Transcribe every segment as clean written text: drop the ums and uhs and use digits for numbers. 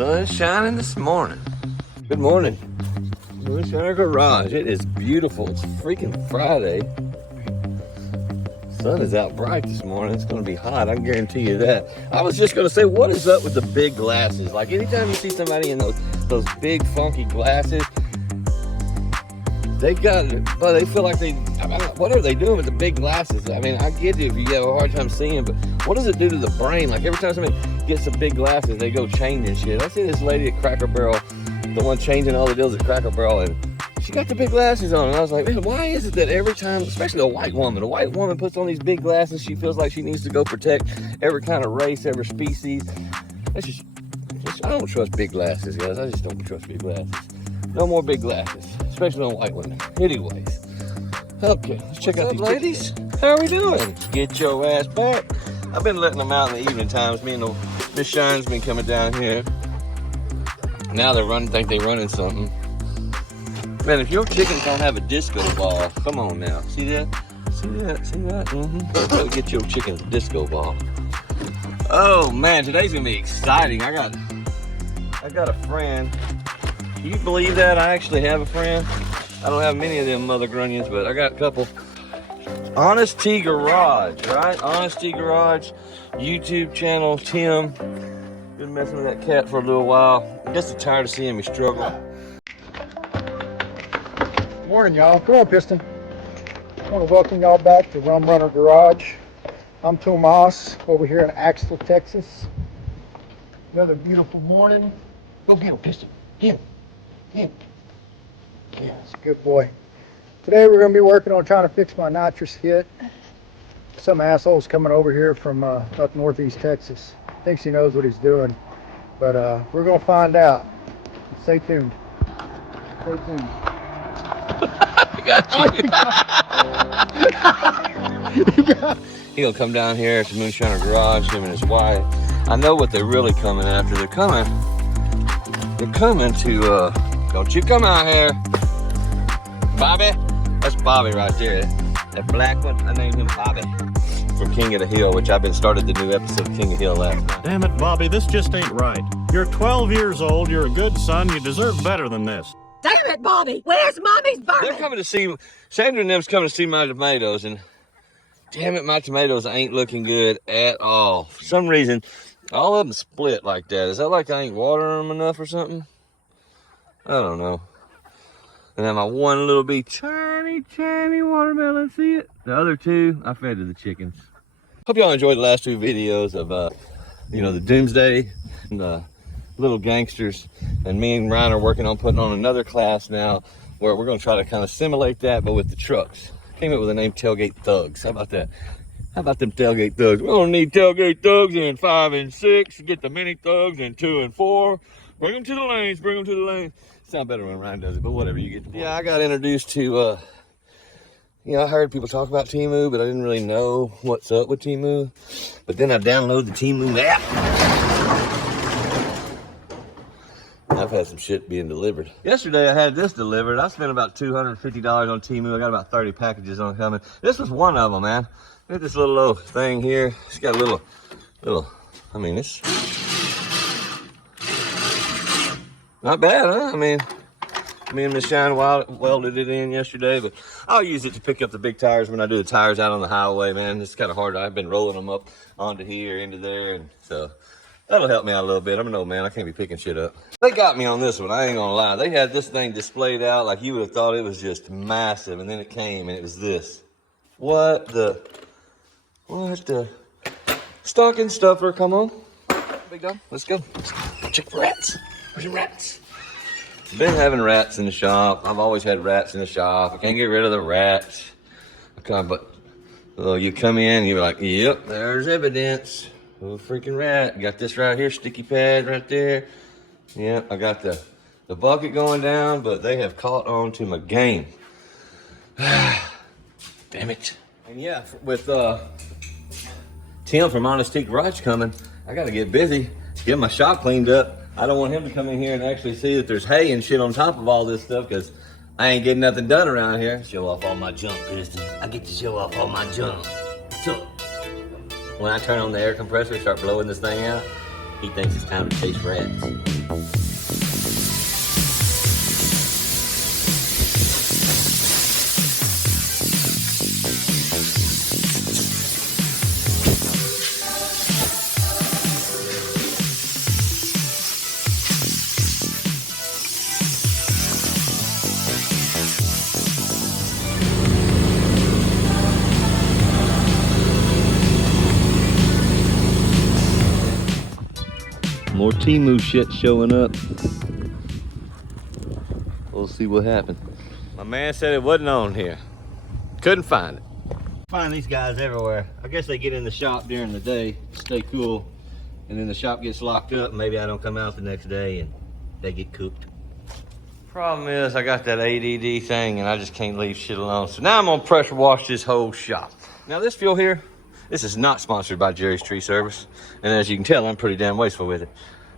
Sun's shining this morning. Good morning. Moonshiner Garage. It is beautiful. It's freaking Friday. Sun is out bright this morning. It's going to be hot. I can guarantee you that. I was just going to say, what is up with the big glasses? Like anytime you see somebody in those big funky glasses, they feel like what are they doing with the big glasses? I mean, I get it if you have a hard time seeing, but what does it do to the brain? Like every time somebody gets some big glasses, they go changing shit. I see this lady at Cracker Barrel, the one changing all the deals at Cracker Barrel, and she got the big glasses on, and I was like, man, why is it that every time, especially a white woman puts on these big glasses, she feels like she needs to go protect every kind of race, every species. That's just I don't trust big glasses, guys. I just don't trust big glasses. No more big glasses, especially on white women. Anyways, okay, let's check out these ladies. How are we doing? Get your ass back. I've been letting them out in the evening times. Me and Miss Shine's been coming down here. Now they're running, think they're running something. Man, if your chickens don't have a disco ball, come on now. See that? See that? See that? Mm-hmm. Get your chickens a disco ball. Oh man, today's gonna be exciting. I got a friend. Can you believe that? I actually have a friend. I don't have many of them mother grunions, but I got a couple. Honesty Garage, right? Honesty Garage, YouTube channel, Tim. Been messing with that cat for a little while. I guess I'm tired of seeing me struggle. Morning, y'all. Come on, Piston. I want to welcome y'all back to Rum Runner Garage. I'm Tomas over here in Axtell, Texas. Another beautiful morning. Go get him, Piston. Get him. Get him. Yeah, it's a good boy. Today we're going to be working on trying to fix my nitrous hit. Some asshole's coming over here from up northeast Texas. Thinks he knows what he's doing, but we're going to find out. Stay tuned. Stay tuned. I got you. He'll come down here to Moonshiner Garage, him and his wife. I know what they're really coming after. They're coming to, don't you come out here. Bobby? That's Bobby right there. That black one, I named him Bobby. From King of the Hill, which I've been started the new episode of King of the Hill last night. Damn it, Bobby, this just ain't right. You're 12 years old, you're a good son, you deserve better than this. Damn it, Bobby! Where's Mommy's bourbon? They're coming to see, Sandra and them's coming to see my tomatoes, and damn it, my tomatoes ain't looking good at all. For some reason, all of them split like that. Is that like I ain't watering them enough or something? I don't know. And then my one little tiny watermelon, see it? The other two, I fed to the chickens. Hope y'all enjoyed the last two videos of, the Doomsday and the Little Gangsters. And me and Ryan are working on putting on another class now where we're going to try to kind of simulate that, but with the trucks. Came up with the name Tailgate Thugs. How about that? How about them Tailgate Thugs? We don't need Tailgate Thugs in 5 and 6. Get the mini thugs in 2 and 4. Bring them to the lanes. Bring them to the lanes. Sound better when Ryan does it, but whatever, you get the point. Yeah, I got introduced to, I heard people talk about Temu, but I didn't really know what's up with Temu. But then I downloaded the Temu app. I've had some shit being delivered. Yesterday I had this delivered. I spent about $250 on Temu. I got about 30 packages on coming. This was one of them, man. Look at this little old thing here. It's got a little, I mean, it's not bad, huh? I mean, me and Miss Shine welded it in yesterday, but I'll use it to pick up the big tires when I do the tires out on the highway, man. It's kind of hard. I've been rolling them up onto here, into there, and so that'll help me out a little bit. I'm an old man. I can't be picking shit up. They got me on this one. I ain't gonna lie. They had this thing displayed out like you would have thought it was just massive, and then it came, and it was this. What the stocking stuffer? Come on, big dog. Let's go. Check for rats. Where's your rats? Been having rats in the shop. I've always had rats in the shop. I can't get rid of the rats. But you come in, you're like, yep, there's evidence. Oh, freaking rat. Got this right here, sticky pad right there. Yep, I got the bucket going down, but they have caught on to my game. Damn it. And yeah, with Tim from Honesty Garage coming, I gotta get busy, get my shop cleaned up. I don't want him to come in here and actually see that there's hay and shit on top of all this stuff, because I ain't getting nothing done around here. Show off all my junk, Kristen. I get to show off all my junk. So, when I turn on the air compressor and start blowing this thing out, He thinks it's time to chase rats. More Temu shit showing up. We'll see what happens. My man said it wasn't on here. Couldn't find it. Find these guys everywhere. I guess they get in the shop during the day, stay cool, and then the shop gets locked up. Maybe I don't come out the next day and they get cooked. Problem is I got that ADD thing and I just can't leave shit alone. So now I'm gonna pressure wash this whole shop. Now this fuel here, this is not sponsored by Jerry's Tree Service. And as you can tell, I'm pretty damn wasteful with it.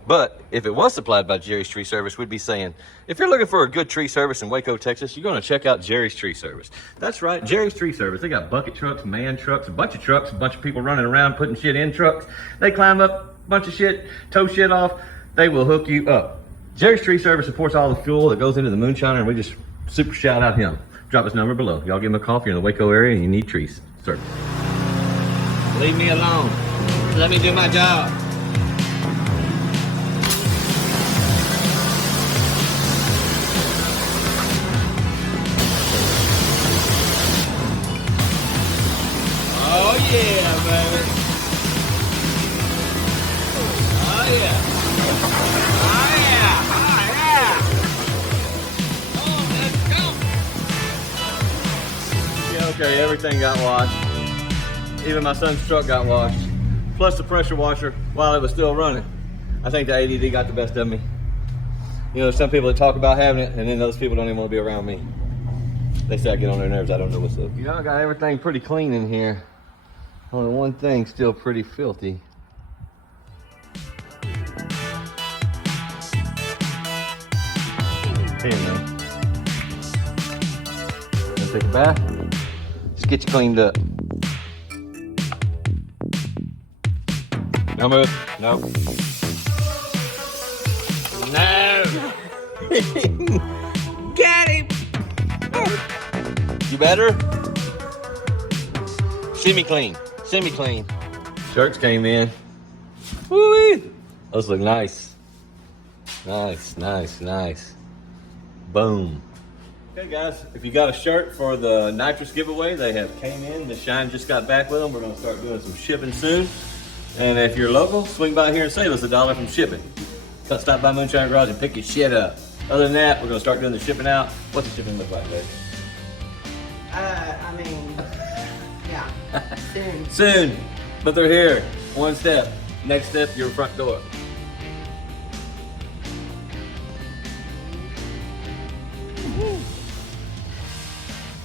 But if it was supplied by Jerry's Tree Service, we'd be saying, if you're looking for a good tree service in Waco, Texas, you're gonna check out Jerry's Tree Service. That's right, Jerry's Tree Service. They got bucket trucks, man trucks, a bunch of people running around putting shit in trucks. They climb up a bunch of shit, tow shit off, they will hook you up. Jerry's Tree Service supports all the fuel that goes into the Moonshiner, and we just super shout out him. Drop his number below. Y'all give him a call if you're in the Waco area and you need trees service. Leave me alone. Let me do my job. Oh yeah, baby. Oh yeah. Oh yeah. Oh yeah. Oh, let's go. Yeah, okay, everything got washed. Even my son's truck got washed. Plus the pressure washer while it was still running. I think the ADD got the best of me. You know, there's some people that talk about having it, and then those people don't even want to be around me. They say I get on their nerves. I don't know what's up. You know, I got everything pretty clean in here. Only one thing still pretty filthy. Here you go. Take a bath. Just get you cleaned up. No move. No. No. Got him. You better? Semi-clean. Semi-clean. Shirts came in. Woo-wee. Those look nice. Nice, nice, nice. Boom. Okay guys, if you got a shirt for the NITROUS giveaway, they have came in. The Shine just got back with them. We're gonna start doing some shipping soon. And if you're local, swing by here and save us $1 from shipping. Stop by Moonshiner Garage and pick your shit up. Other than that, we're gonna start doing the shipping out. What's the shipping look like, Dave? I mean, yeah, soon. Soon, but they're here. One step. Next step, your front door.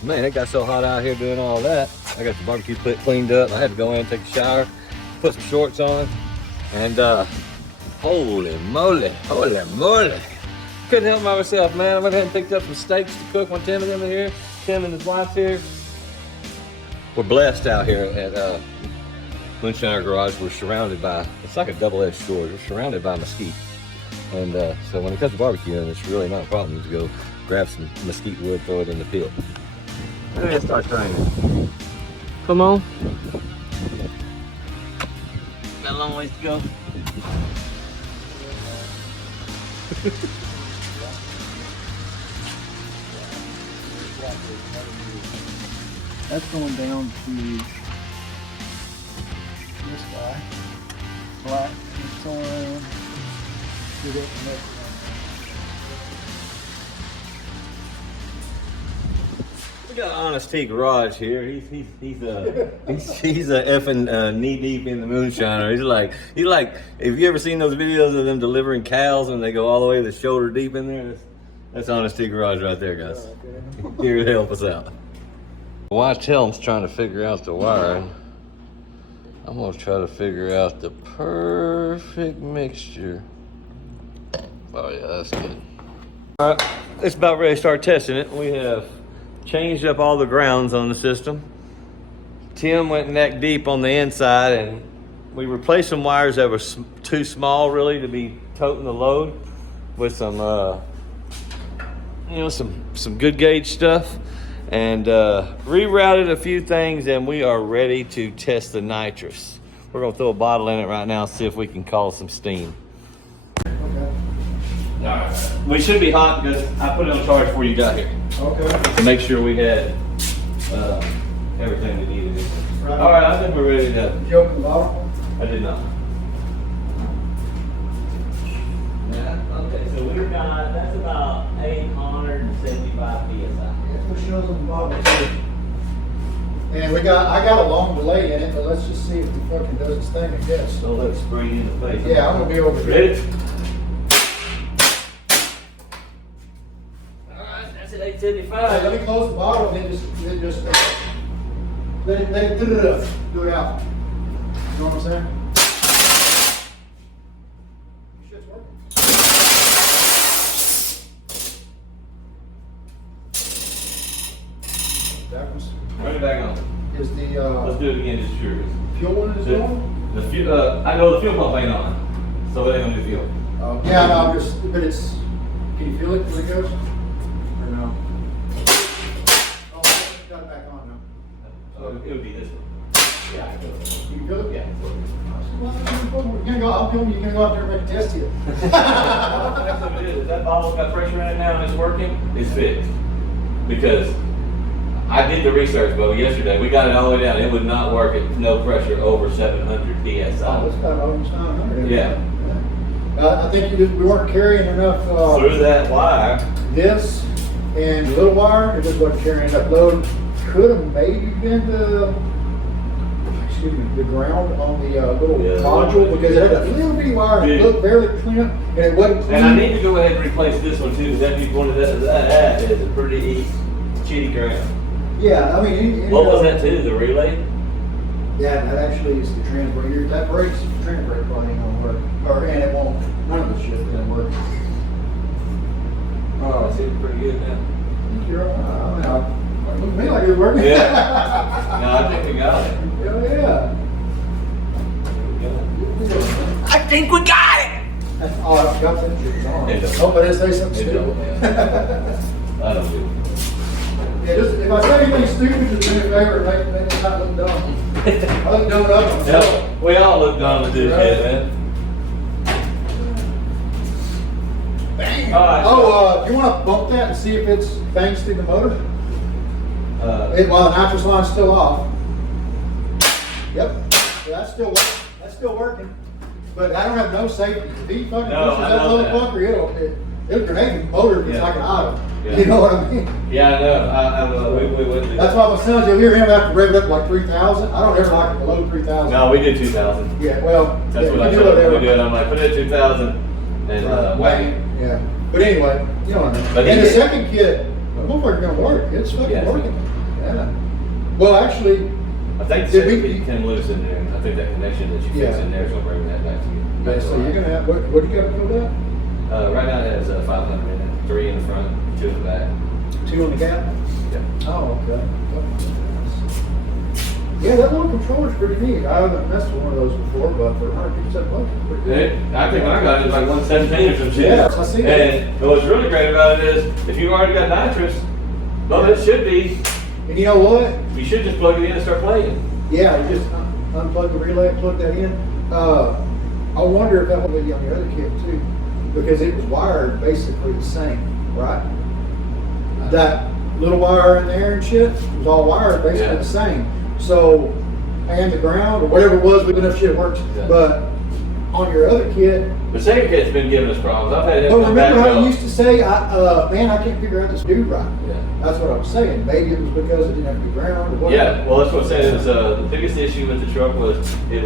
Man, it got so hot out here doing all that. I got the barbecue pit cleaned up. I had to go in and take a shower, put some shorts on, and holy moly, holy moly. Couldn't help myself, man. I went ahead and picked up some steaks to cook when Tim and them are here. Tim and his wife's here. We're blessed out here at Moonshiner Garage. We're surrounded by, it's like a double-edged sword. We're surrounded by mesquite. And so when it comes to barbecuing, it's really not a problem to go grab some mesquite wood, throw it in the pit. Let's start trying it. Come on. Got a long ways to go. That's going down to this guy. Black soil. Do that next one. We got Honest T Garage here. He's a effing knee deep in the moonshiner. He's like, have you ever seen those videos of them delivering cows and they go all the way to the shoulder deep in there? That's Honest T Garage right there, guys. Here to help us out. While Telm's trying to figure out the wiring, I'm gonna try to figure out the perfect mixture. Oh yeah, that's good. All right, it's about ready to start testing it. We have changed up all the grounds on the system. Tim went neck deep on the inside and we replaced some wires that were too small really to be toting the load with some, you know, some good gauge stuff, and rerouted a few things, and we are ready to test the nitrous. We're gonna throw a bottle in it right now and see if we can cause some steam. Alright. We should be hot because I put it on charge before you got here. Okay. To make sure we had everything we needed. Right. Alright, I think we're ready to. Did you open the bottle? I did not. Yeah, okay, so we've got, that's about 875 PSI. That's what shows on the bottle. And I got a long delay in it, but let's just see if it fucking does its thing, I guess. So let's spring in the face. Yeah, I'm gonna be over here. Ready? Alright, that's at 875. Hey, let me close the bottle and then just let it do it out. You know what I'm saying? Shit's working. That was, Run it back on. is the Let's do it again, just sure. fuel one is going? The fuel, I know the fuel pump ain't on, so it ain't gonna do fuel. Yeah, no, but it's, can you feel it when it goes? Or no? Oh, got it back on now. So it would be this one. Yeah, I feel it. You can feel it? Yeah. We're gonna go, I'm feeling you're gonna go out there and make a test here. That's what it is. If that bottle's got pressure in it now and it's working, it's fixed. Because I did the research, Bo, yesterday. We got it all the way down. It would not work at no pressure over 700 PSI. Oh, it's about almost 900. Yeah. I think we weren't carrying enough, Through that wire. this and the little wire, it just wasn't carrying enough load. Could have maybe been the ground on the little Yeah. module, because it had a little bitty wire and it Yeah. looked very clean, and it wasn't clean. And I need to go ahead and replace this one too, because that be one of that is a pretty shitty ground. Yeah, I mean, What was that too? The relay? Yeah, that actually is the trans brake. That brakes, the trans brake probably ain't gonna work. And it won't, none of the shit is gonna work. Oh, I see it pretty good now. I think you're, look to me like you're working. Yeah. No, I think we got it. Hell yeah. I think we got it! That's all I've got to do. It don't. Hope I didn't say something It don't, stupid. I don't do it. Yeah, just, if I say anything stupid, just do me a favor and make it not look dumb. I look dumb enough for myself. Yeah, we all look dumb to do shit, man. Bang. All right. Oh, you want to bump that and see if it's bangs through the motor? While the nitrous line's still off. Yep. So that's still working. But I don't have no safety. If he fucking No, pushes I that know that. motherfucker, it'll grenade the motor if it's Yeah. like an auto. Yeah. You know what I mean? Yeah, I know. We wouldn't do That's that. why my sons, you'll hear him have to rev it up to like 3,000. I don't ever like it below 3,000. No, we did 2,000. Yeah, well, That's yeah, what I you do told whatever. them we did. I'm like, put it at 2,000 and whack it. Yeah. But anyway, you know what I mean. But he And the did- second kit, the motherfucker's gonna work. It's fucking Yeah. working. Yeah. Well, actually, I think Did the we- feet came loose in there. I think that connection that you fix Yeah. in there is gonna bring that back to you. yeah, Back to so life. you're gonna have, what do you got to fill that? Right now it has 500 in it. 3 in the front, 2 in the back. 2 on the gap? Yeah. Oh, okay. Yeah, that little controller's pretty neat. I haven't messed with one of those before, but for $157, it's pretty good. I think when I got it, it was like 117 or some shit. Yeah, I see that. And what's really great about it is, if you've already got nitrous, well, it should be, And you know what? you should just plug it in and start playing. Yeah, you just unplug the relay, plug that in. I wonder if that would be on the other kit too, because it was wired basically the same, right? That little wire in there and shit was all wired basically Yeah. the same. So, and the ground or whatever it was, but enough shit works. Yeah. But on your other kit, The second kit's been giving us problems. I've had him oh, come back remember how you up. used to say, man, I can't figure out this dude right. Yeah. That's what I'm saying. Maybe it was because it didn't have to be ground or whatever. Yeah, well, that's what I'm saying. It was, the biggest issue with the truck was, you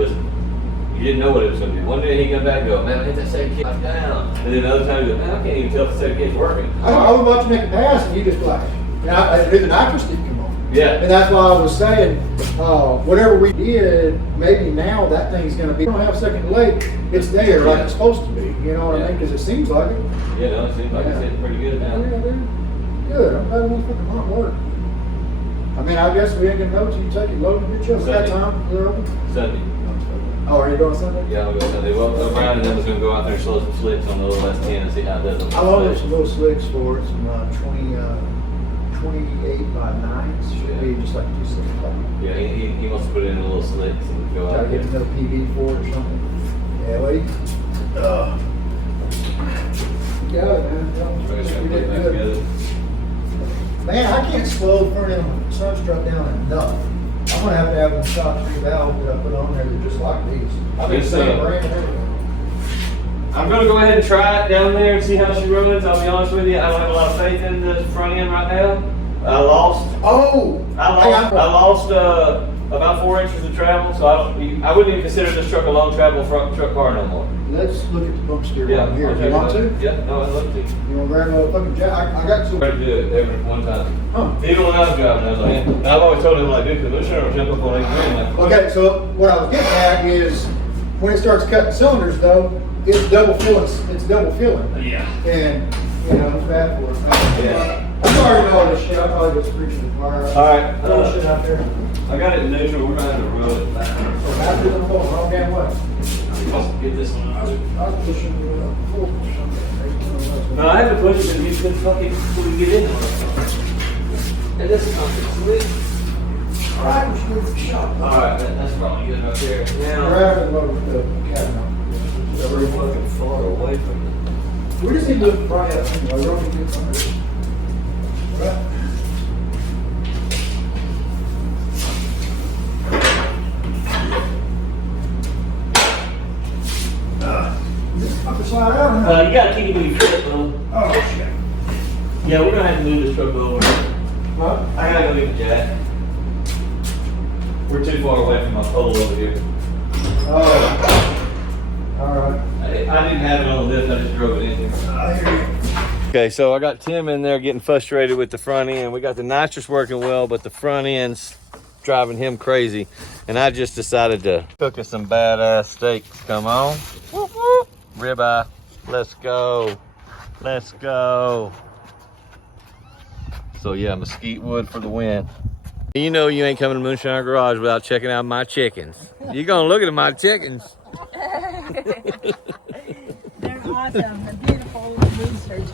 didn't know what it was going to do. One day he come back and go, man, I hit that second kit down. And then another time he goes, man, I can't even tell if the second kit's working. I was about to make a pass and you just like, I knew the nitrous didn't come on. Yeah. And that's why I was saying, whatever we did, maybe now that thing's gonna be, we don't have a second delay, it's there like it's supposed to be, you know what I mean? Because it seems like it. You know, it seems like it's hitting pretty good Yeah, now. dude. Good, I'm glad it won't fucking not work. I mean, I guess we ain't gonna know till you take it load and get you. At that Sunday. time, they're open. Sunday. Oh, are you going Sunday? Yeah, I'll go Sunday. Well, Brian and them was gonna go out there and slow some slicks on the little S10 and see how it does. How long are some little slicks for? It's 28 by 9s. Should be just like 265. Yeah, he wants to put it in a little slicks and go Try out to get there. another PV for it or something. Yeah, buddy. You got it, man. Try to We put it did back good. together. Man, I can't slow the front end of my sun strut down enough. I'm gonna have to have them shot 3 valves that I put on there that are just like these. I've been Yes, saying sir. brand and everything. I'm gonna go ahead and try it down there and see how she runs. I'll be honest with you, I don't have a lot of faith in the front end right now. I lost about 4 inches of travel, so I wouldn't even consider this truck a long travel truck car no more. Let's look at the bump steer Yeah, right here. I'll You check want it out. to? Yeah, no, I'd love to. You want to grab a fucking jack? I got some. Try to do it every one time. Huh. Even when I was driving, I was like, and I've always told him like, dude, commissioner will jump up on 8 grand. Like, Okay, so what I was getting at is when it starts cutting cylinders though, it's double filling. It's double filling. yeah. And, you know, it's bad for us. Yeah. I'm sorry to know all this shit. I probably just preaching the choir. All right. Throw shit out there. I got it in neutral. We're trying to run it back. So after the phone, wrong damn way. Let's get this one out. I was pushing you up full or something. No, I have to push it because he's been fucking before we get in. And this is not sweet. All right, we're still the shop. All right, that's probably good right there. Now, Grabbing the cabinet. we're fucking far away from it. We just need to look right at it. Anyway, we're only getting under it. Right? This fucking slide out, huh? You gotta keep it when you fit, though. Oh, shit. Yeah, we're gonna have to move this truck over. What? I gotta go get the jack. We're too far away from my pole over here. Oh. All right. I didn't have it on the lift, I just drove it in here. I hear you. Okay, so I got Tim in there getting frustrated with the front end. We got the nitrous working well, but the front end's driving him crazy. And I just decided to cook us some badass steak. Come on. Whoop, whoop. Ribeye. Let's go. Let's go. So yeah, mesquite wood for the win. You know you ain't coming to Moonshiner Garage without checking out my chickens. You're gonna look at my chickens. They're awesome.